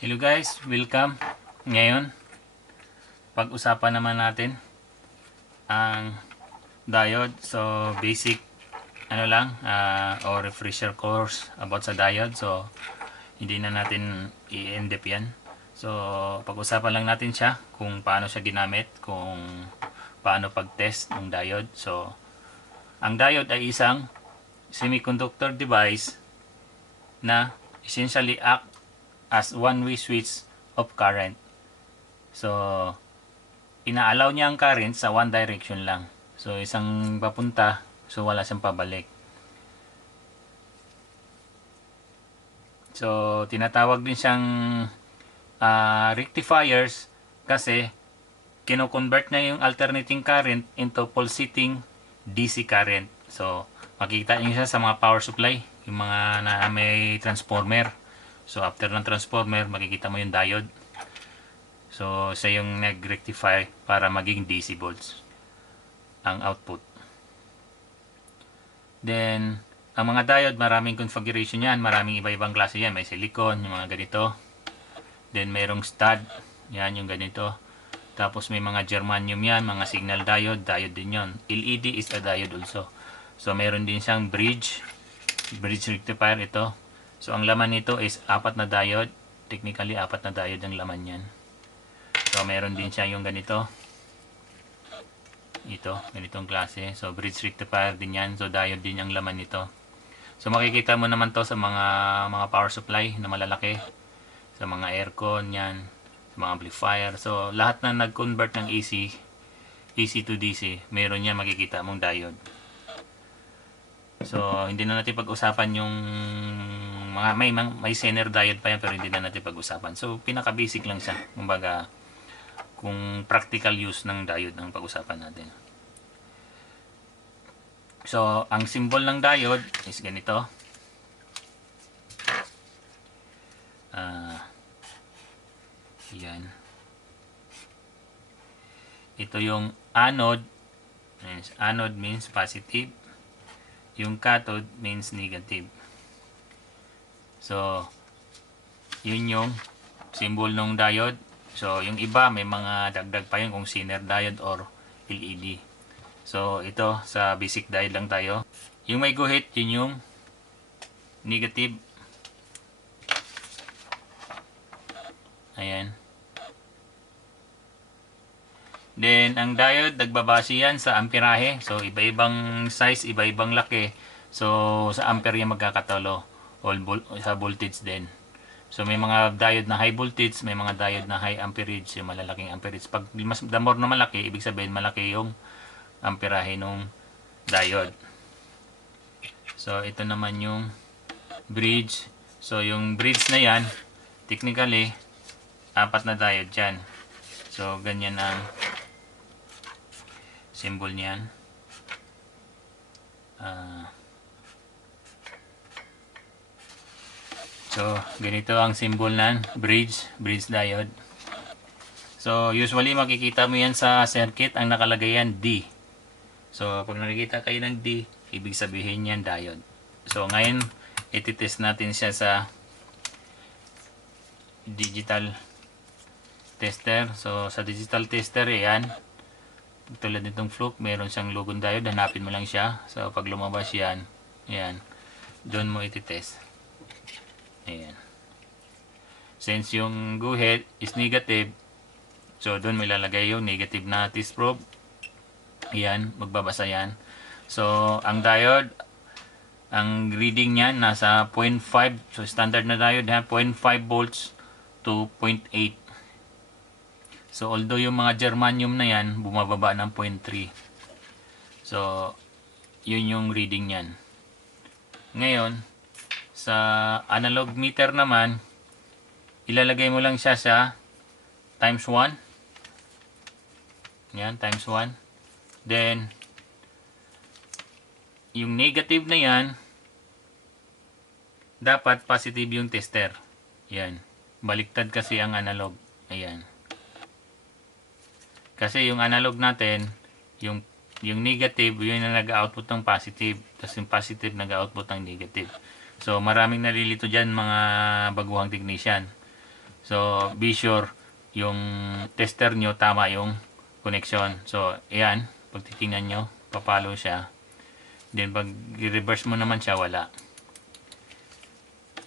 Hello guys, welcome. Ngayon, pag-usapan naman natin ang diode. So, basic or refresher course about sa diode. So, hindi na natin i-end-up yan. So, pag-usapan lang natin siya kung paano siya ginamit, kung paano pag-test ng diode. So, ang diode ay isang semiconductor device na essentially act as one-way switch of current. So, ina-allow niya ang current sa one direction lang. So, isang papunta, so wala siyang pabalik. So, tinatawag din siyang rectifiers kasi kino-convert na yung alternating current into pulsating DC current. So, makikita niyo siya sa mga power supply, yung mga na may transformer. So, after ng transformer, makikita mo yung diode. So, siya yung nag-rectify para maging DC volts ang output. Then, ang mga diode, maraming configuration yan. Maraming iba-ibang klase yan. May silicon, yung mga ganito. Then, merong stud. Yan, yung ganito. Tapos, may mga germanium yan. Mga signal diode. Diode din yon. LED is a diode also. So, meron din siyang bridge rectifier ito. So, ang laman nito is 4 na diode. Technically, 4 na diode ang laman yan. So, meron din siya yung ganito. Ito, ganitong klase. So, bridge rectifier din yan. So, diode din yung laman nito. So, makikita mo naman to sa mga power supply na malalaki. Sa mga aircon, yan. Sa mga amplifier. So, lahat na nag-convert ng AC to DC, meron yan makikita mong diode. So, hindi na natin pag-usapan yung may zener diode pa yan pero hindi na natin pag-usapan. So, pinaka-basic lang siya. Kumbaga, kung practical use ng diode ang pag-usapan natin. So, ang symbol ng diode is ganito. Yan. Ito yung anode. Anode means positive. Yung cathode means negative. So, yun yung symbol ng diode. So, yung iba may mga dagdag pa yun kung zener diode or LED. So, ito sa basic diode lang tayo. Yung may guhit, yun yung negative. Ayan. Then, ang diode, nagbabase yan sa amperahe. So, iba-ibang size, iba-ibang laki. So, sa ampere yung magkakatalo. Sa voltage din. So, may mga diode na high voltage, may mga diode na high amperage, yung malalaking amperage. Pag mas the more na malaki, ibig sabihin malaki yung amperahe ng diode. So, ito naman yung bridge. So, yung bridge na yan, technically, 4 na diode dyan. So, ganyan ang symbol niyan. So, ganito ang symbol ng bridge diode. So, usually makikita mo yan sa circuit, ang nakalagay yan D. So, pag nakikita kayo ng D, ibig sabihin yan diode. So, ngayon, ititest natin siya sa digital tester. So, sa digital tester, yan. Tulad nitong fluke, meron siyang logo diode. Hanapin mo lang siya. So, pag lumabas yan, yan. Doon mo ititest. Ayan. Since yung guhit is negative, so doon may lalagay yung negative na test probe. Ayan, magbabasa yan. So, ang diode, ang reading niyan nasa 0.5. So, standard na diode, 0.5 volts to 0.8. So, although yung mga germanium na yan, bumababa ng 0.3. So, yun yung reading niyan. Ngayon, sa analog meter naman, ilalagay mo lang siya sa times 1. Yan, times 1. Then, yung negative na yan, dapat positive yung tester. Yan. Baliktad kasi ang analog. Ayan. Kasi yung analog natin, yung negative, yun na nag-output ng positive. Tapos yung positive nag-output ng negative. So, maraming nalilito dyan mga baguhang technician. So, be sure yung tester nyo tama yung connection. So, ayan, pag titingnan nyo, papalo siya. Then, pag i-reverse mo naman siya, wala.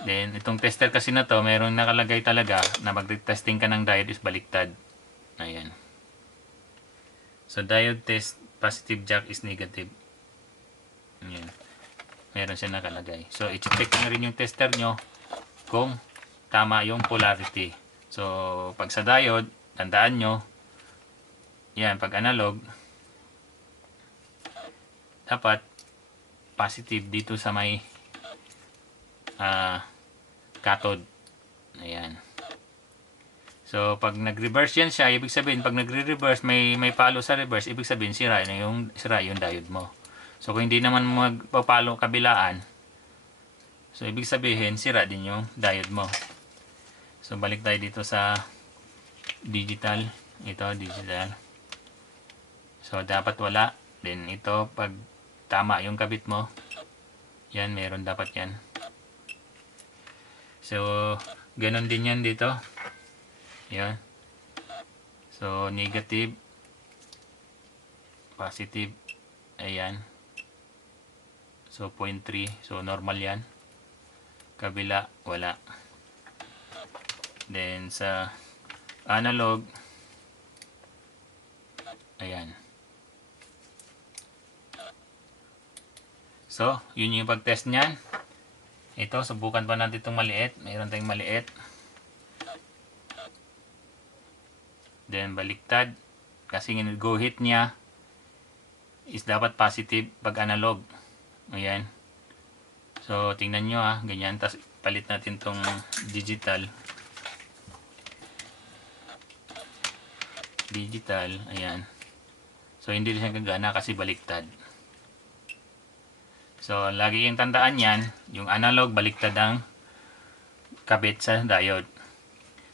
Then, itong tester kasi na to, mayroong nakalagay talaga na mag-testing ka ng diode is baliktad. Ayan. So, diode test, positive jack is negative. Ayan. Meron siya nakalagay. So, i-check na rin yung tester nyo kung tama yung polarity. So, pag sa diode, tandaan nyo, yan, pag analog, dapat positive dito sa may cathode. Ayan. So, pag nag-reverse yan siya, ibig sabihin, pag nagre-reverse, may palo sa reverse, ibig sabihin, sira yung diode mo. So, kung hindi naman magpapalo kabilaan, so, ibig sabihin, sira din yung diode mo. So, balik tayo dito sa digital. Ito, digital. So, dapat wala. Then, ito, pag tama yung kabit mo, yan, meron dapat yan. So, ganun din yan dito. Yan. So, negative, positive, ayan. So, 0.3. So, normal yan. Kabila, wala. Then, sa analog, ayan. So, yun yung pag-test niyan. Ito, subukan pa natin itong maliit. Mayroon tayong maliit. Then, baliktad. Kasi yung go hit niya is dapat positive pag analog. Ayan. So, tingnan nyo ganyan. Tapos, palit natin itong digital. Digital, ayan. So, hindi rin siya gagana kasi baliktad. So, lagi yung tandaan yan, yung analog, baliktad ang kabit sa diode.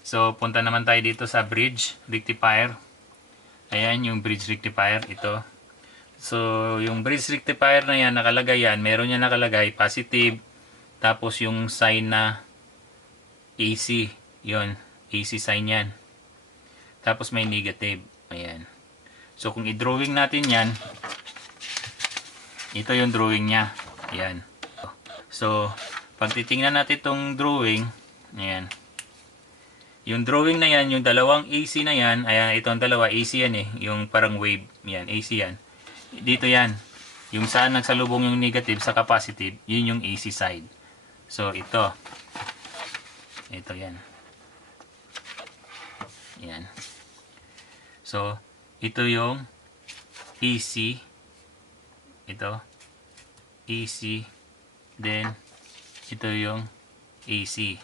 So, punta naman tayo dito sa bridge rectifier. Ayan, yung bridge rectifier, ito. So, yung bridge rectifier na yan, nakalagay yan, meron yan nakalagay, positive, tapos yung sign na AC, yun, AC sign yan. Tapos may negative, ayan. So, kung i-drawing natin yan, ito yung drawing niya. Ayan. So, pag titingnan natin itong drawing, ayan. Yung drawing na yan, yung dalawang AC na yan, ayan, ito ang dalawa, AC yan yung parang wave, yan, AC yan. Dito yan. Yung saan nagsalubong yung negative sa positive, yun yung AC side. So, ito. Ito yan. Ayan. So, ito yung AC. Ito. AC. Then, ito yung AC.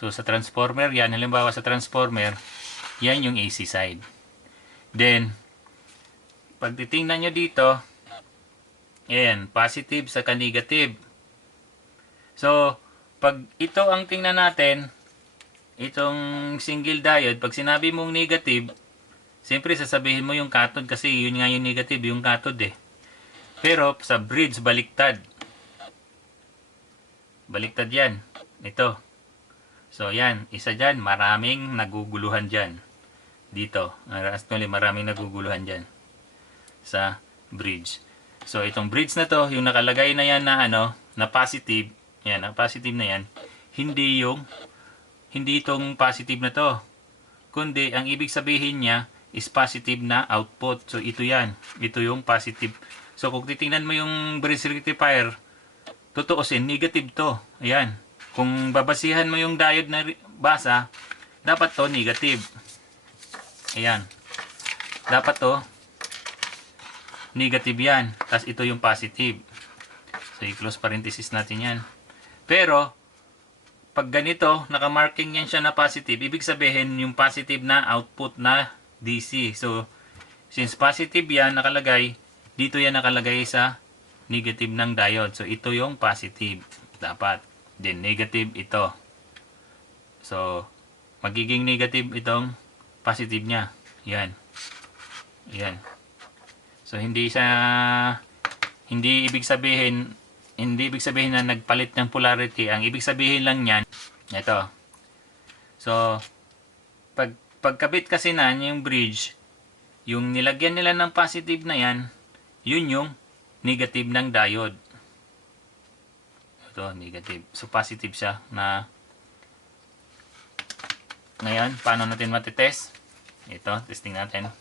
So, sa transformer yan, halimbawa sa transformer, yan yung AC side. Then, pag titingnan nyo dito, ayan, positive saka negative. So, pag ito ang tingnan natin, itong single diode, pag sinabi mong negative, siyempre sasabihin mo yung cathode kasi yun nga yung negative, yung cathode Pero sa bridge, baliktad. Baliktad yan. Ito. So, yan. Isa dyan. Maraming naguguluhan dyan. Dito. Actually, maraming naguguluhan dyan. Sa bridge. So, itong bridge na to, yung nakalagay na yan na na positive. Yan, ang positive na yan. Hindi itong positive na to. Kundi, ang ibig sabihin niya is positive na output. So, ito yan. Ito yung positive. So, kung titingnan mo yung bridge rectifier, tutuusin, negative to. Ayan. Kung babasihan mo yung diode na basa, dapat to negative. Ayan. Dapat to negative yan. Tapos ito yung positive. So, i-close parenthesis natin yan. Pero, pag ganito, nakamarking yan siya na positive, ibig sabihin yung positive na output na DC. So, since positive yan nakalagay, dito yan nakalagay sa negative ng diode. So, ito yung positive. Dapat. Then, negative ito. So, magiging negative itong positive niya. Yan. Yan. So, hindi ibig sabihin na nagpalit ng polarity. Ang ibig sabihin lang yan, ito. So, pagkabit kasi na yung bridge, yung nilagyan nila ng positive na yan, yun yung negative ng diode. Ito, negative. So, positive siya na ngayon, paano natin matitest? Ito, testing natin.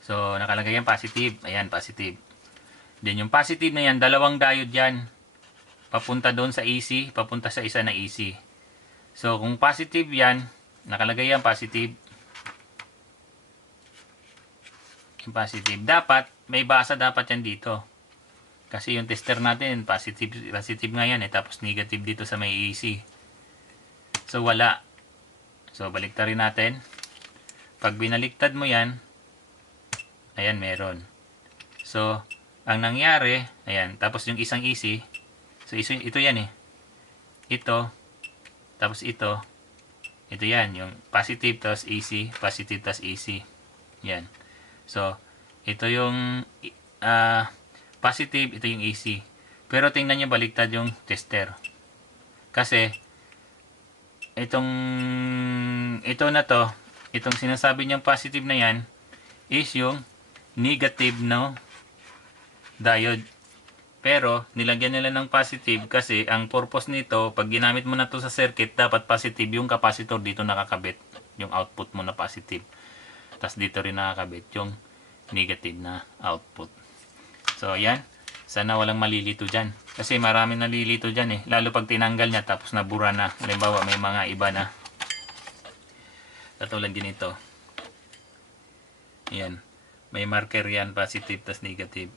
So, nakalagay yan positive. Ayan, positive. Then, yung positive na yan, dalawang diode yan. Papunta doon sa AC, papunta sa isa na AC. So, kung positive yan, nakalagay yan positive. Yung positive. Dapat, may basa dapat yan dito. Kasi yung tester natin, positive nga yan tapos negative dito sa may AC. So, wala. So, baliktarin natin. Pag binaliktad mo yan, ayan, meron. So, ang nangyari, ayan, tapos yung isang AC, so ito yan ito, tapos ito yan, yung positive tapos AC, positive tapos AC. Yan. So, ito yung positive, ito yung AC. Pero tingnan nyo, baliktad yung tester. Kasi, ito na to, itong sinasabi niyang positive na yan, is yung negative no diode. Pero, nilagyan nila ng positive kasi ang purpose nito, pag ginamit mo na to sa circuit, dapat positive yung capacitor dito nakakabit. Yung output mo na positive. Tapos dito rin nakakabit yung negative na output. So, yan. Sana walang malilito dyan. Kasi marami nalilito dyan Lalo pag tinanggal niya tapos nabura na. Halimbawa, may mga iba na. Katulad ganito. Yan. May marker yan, positive tas negative.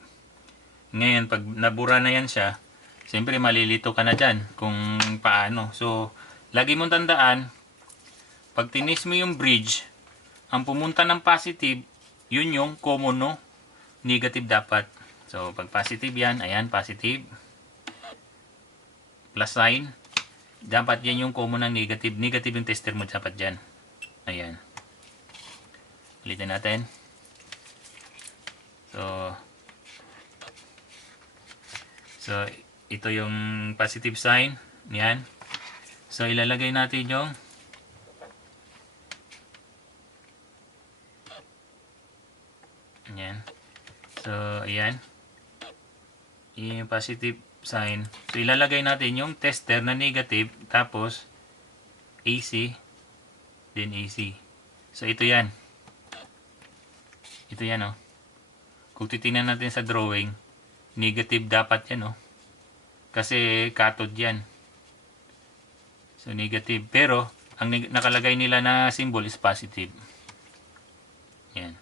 Ngayon, pag nabura na yan siya, siyempre malilito ka na dyan kung paano. So, lagi mong tandaan, pag tinis mo yung bridge, ang pumunta ng positive, yun yung common no, negative dapat. So, pag positive yan, ayan, positive. Plus sign. Dapat yan yung common ng negative. Negative yung tester mo dapat dyan. Ayan. Ulitin natin. So, ito yung positive sign. Yan. So, ilalagay natin yung yan. So, ayan. Yung positive sign. So, ilalagay natin yung tester na negative. Tapos, AC. Then AC. So, ito yan. Ito yan Kung titingnan natin sa drawing, negative dapat yan kasi cathode yan. So, negative. Pero, ang nakalagay nila na symbol is positive. Yan.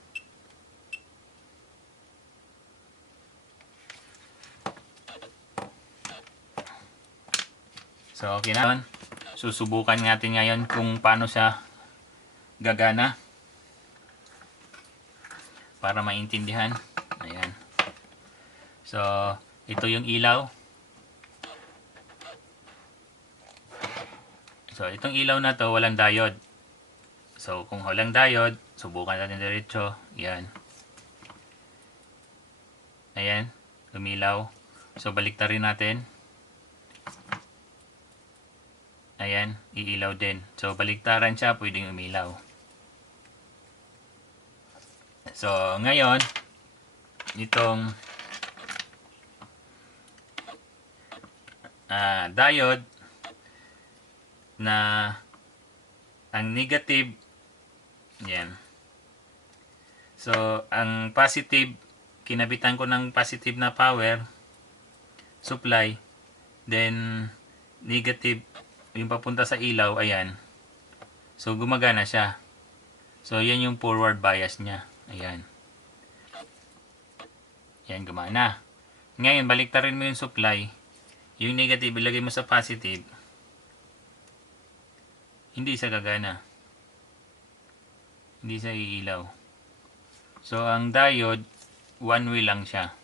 So, okay na. Susubukan natin ngayon kung paano siya gagana. Para maintindihan. Ayan. So, ito yung ilaw. So, itong ilaw na to, walang diode. So, kung walang diode, subukan natin diretso. Yan. Ayan. Lumilaw. So, baliktarin natin. Ayan. Iilaw din. So, baliktaran siya, pwedeng umilaw. So, ngayon, itong diode na ang negative yan. So, ang positive, kinabitan ko ng positive na power supply, then negative yung papunta sa ilaw, ayan. So, gumagana siya. So, yan yung forward bias niya. Ayan. Yan, gumana. Ngayon, baliktarin mo yung supply. Yung negative, ilagay mo sa positive. Hindi siya gagana. Hindi siya iilaw. So, ang diode, one way lang siya.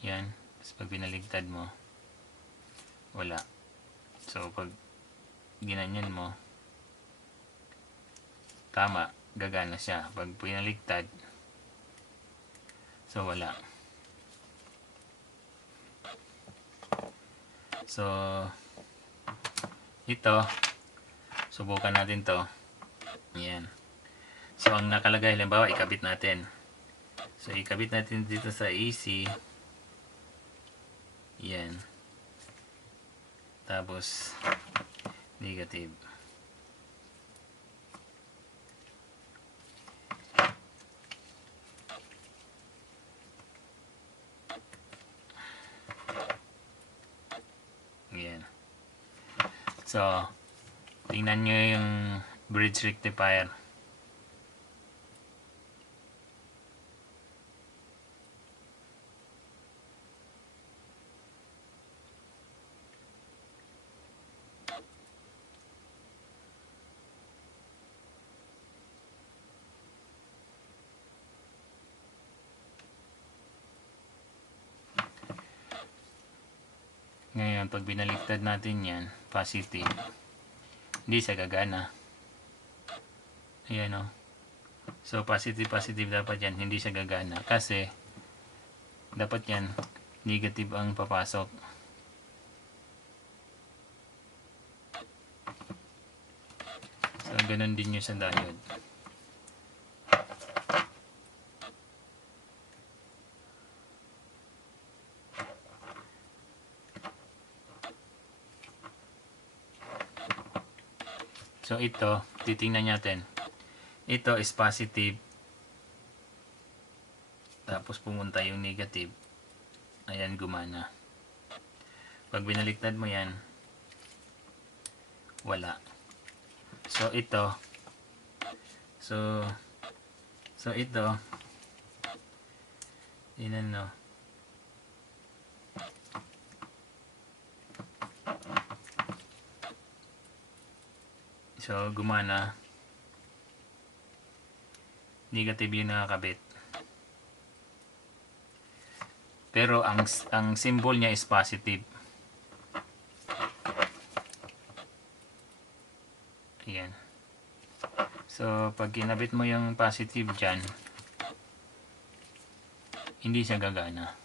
Yan. Tapos, pag pinaligtad mo, wala. So, pag ginanyan mo, tama, gagana siya. Pag pinaligtad, so wala. So, ito, subukan natin to. Ayan. So, ang nakalagay, halimbawa, ikabit natin. So, ikabit natin dito sa AC. Ayan. Tapos, negative. Ayan. So, tingnan nyo yung bridge rectifier. Ngayon, pag binaliktad natin yan, positive, hindi siya gagana. Ayan o. So, positive dapat yan, hindi siya gagana. Kasi, dapat yan, negative ang papasok. So, ganun din yung sa diode. So, ito, titingnan natin. Ito is positive. Tapos, pumunta yung negative. Ayan, gumana. Pag binaliktad mo yan, wala. So, ito. So, ito. Inan, no? So, gumana. Negative yung nakakabit. Pero, ang symbol niya is positive. Ayan. So, pag kinabit mo yung positive dyan, hindi siya gagana.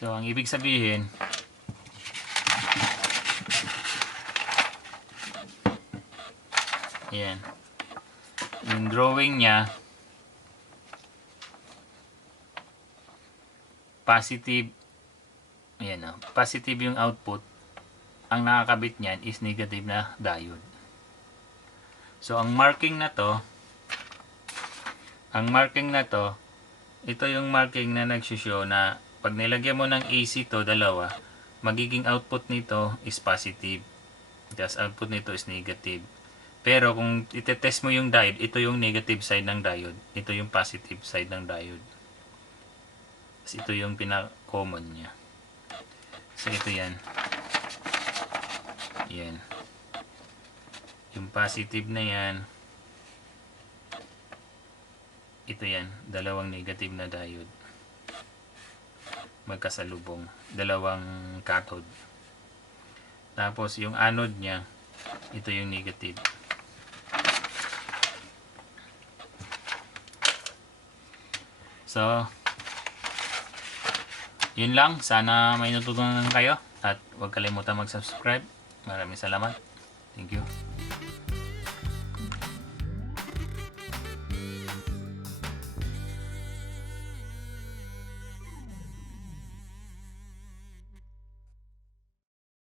So, ang ibig sabihin, ayan, yung drawing niya, positive, ayan o, positive yung output, ang nakakabit niyan is negative na diode. So, ang marking na to, ito yung marking na nagsushow na pag nilagyan mo ng AC to, dalawa, magiging output nito is positive. Tapos output nito is negative. Pero kung itetest mo yung diode, ito yung negative side ng diode. Ito yung positive side ng diode. Tapos ito yung pinaka-common niya. So, ito yan. Yan. Yung positive na yan, ito yan, dalawang negative na diode. Magkasalubong. Dalawang cathode. Tapos, yung anode niya, ito yung negative. So, yun lang. Sana may natutunan kayo. At huwag kalimutan mag-subscribe. Maraming salamat. Thank you.